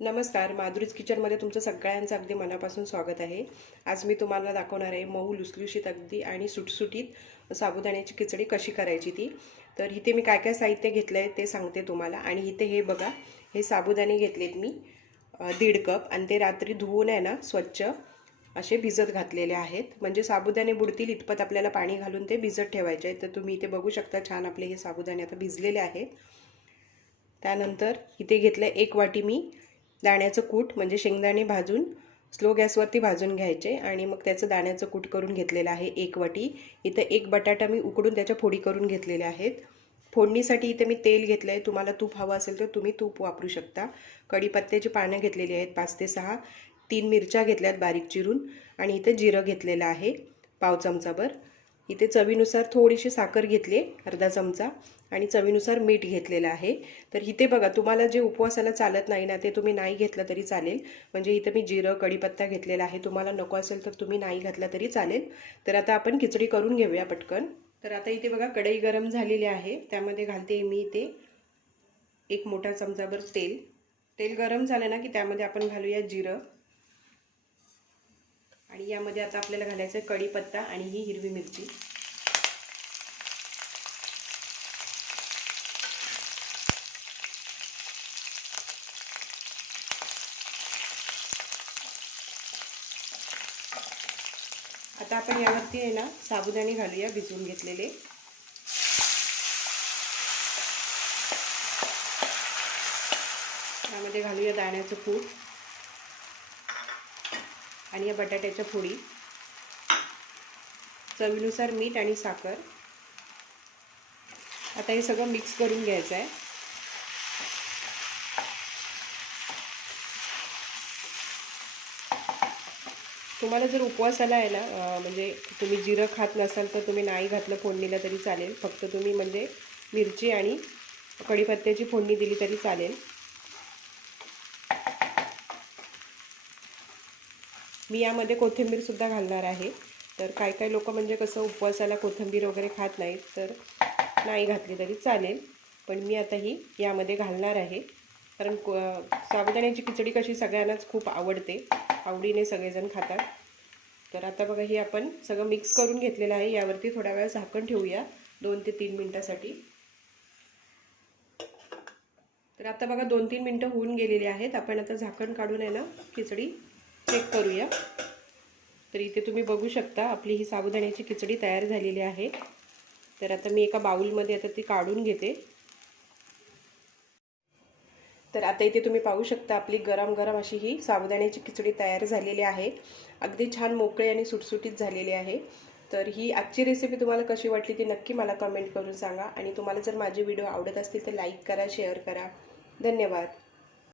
नमस्कार माधुरीज किचनमध्ये तुमचं सगळ्यांचं अगदी मनापासून स्वागत आहे. आज मी तुम्हाला दाखवणार आहे मऊ लुसलुशीत अगदी आणि सुटसुटीत साबुदाण्याची खिचडी कशी करायची ती. तर इथे मी काय काय साहित्य घेतलं आहे ते सांगते तुम्हाला. आणि इथे हे बघा हे साबुदाणे घेतलेत मी दीड कप. आणि ते रात्री धुवून आहे ना स्वच्छ असे भिजत घातलेले आहेत. म्हणजे साबुदाणे बुडतील इतपत आपल्याला पाणी घालून ते भिजत ठेवायचे आहेत. तर तुम्ही इथे बघू शकता छान आपले हे साबुदाणे आता भिजलेले आहेत. त्यानंतर इथे घेतलं एक वाटी मी दाण्याचं कूट म्हणजे शेंगदाणे भाजून स्लो गॅसवरती भाजून घ्यायचे आणि मग त्याचं दाण्याचं कूट करून घेतलेलं आहे एक वाटी. इथं एक बटाटा मी उकडून त्याच्या फोडी करून घेतलेल्या आहेत. फोडणीसाठी इथे मी तेल घेतलं आहे तुम्हाला तूप हवं असेल तर तुम्ही तूप वापरू शकता. कढीपत्त्याची पानं घेतलेली आहेत पाच ते सहा. तीन मिरच्या घेतल्यात बारीक चिरून आणि इथं जिरं घेतलेलं आहे पाव चमचाभर. इथे चवीनुसार थोडीशी साखर घेतली अर्धा चमचा आणि चवीनुसार मीठ घेतलेलं आहे. तर इथे बघा तुम्हाला जे उपवासाला चालत नाही ना ते तुम्ही नाही घेतलं तरी चालेल. म्हणजे इथं मी जिरं कढीपत्ता घेतलेला आहे. तुम्हाला नको असेल तर तुम्ही नाही घातला तरी चालेल. तर आता आपण खिचडी करून घेऊया पटकन. तर आता इथे बघा कढई गरम झालेली आहे. त्यामध्ये घालते मी इथे एक मोठा चमचाभर तेल. तेल गरम झालं ना की त्यामध्ये आपण घालूया जिरं. आणि यामध्ये आता आपल्याला घालायचं कढीपत्ता आणि ही हिरवी मिरची. आता आपण यावरती आहे ना साबुदाणे घालूया भिजवून घेतलेले. यामध्ये घालूया दाण्याचं कूट. आणि या बटाट्याच्या फोडी. चवीनुसार मीठ आणि साखर. आता हे सगळं मिक्स करून घ्यायचं आहे. तुम्हाला जर उपवासाला आहे ना म्हणजे तुम्ही जिरं खात नसाल तर तुम्ही नाही घातलं फोडणीला तरी चालेल. फक्त तुम्ही म्हणजे मिरची आणि कढीपत्त्याची फोडणी दिली तरी चालेल. मी यामध्ये कोथिंबीरसुद्धा घालणार आहे. तर काय काय लोक म्हणजे कसं उपवासाला कोथिंबीर वगैरे खात नाहीत तर नाही घातली तरी चालेल. पण मी आता ही यामध्ये घालणार आहे. कारण को साबुदाण्याची खिचडी कशी सगळ्यांनाच खूप आवडते. आवडीने सगळेजण खातात. तर आता बघा ही आपण सगळं मिक्स करून घेतलेलं आहे. यावरती थोड्या वेळ झाकण ठेवूया. दोन ते तीन मिनटासाठी. तर आता बघा दोन तीन मिनटं होऊन गेलेली आहेत. आपण आता झाकण काढून आहे ना खिचडी चेक करूया. तर इथे तुम्ही बघू शकता आपली ही साबुदाण्याची खिचडी तयार झालेली आहे. तर आता मी एका बाउलमध्ये आता ती काढून घेते. तर आता इथे तुम्ही पाहू शकता आपली गरम गरम अशी ही साबुदाण्याची खिचडी तयार झालेली आहे. अगदी छान मोकळे आणि सुटसुटीत झालेली आहे. तर ही आजची रेसिपी तुम्हाला कशी वाटली ती नक्की मला कमेंट करून सांगा. आणि तुम्हाला जर माझे व्हिडिओ आवडत असतील तर लाईक करा शेअर करा. धन्यवाद.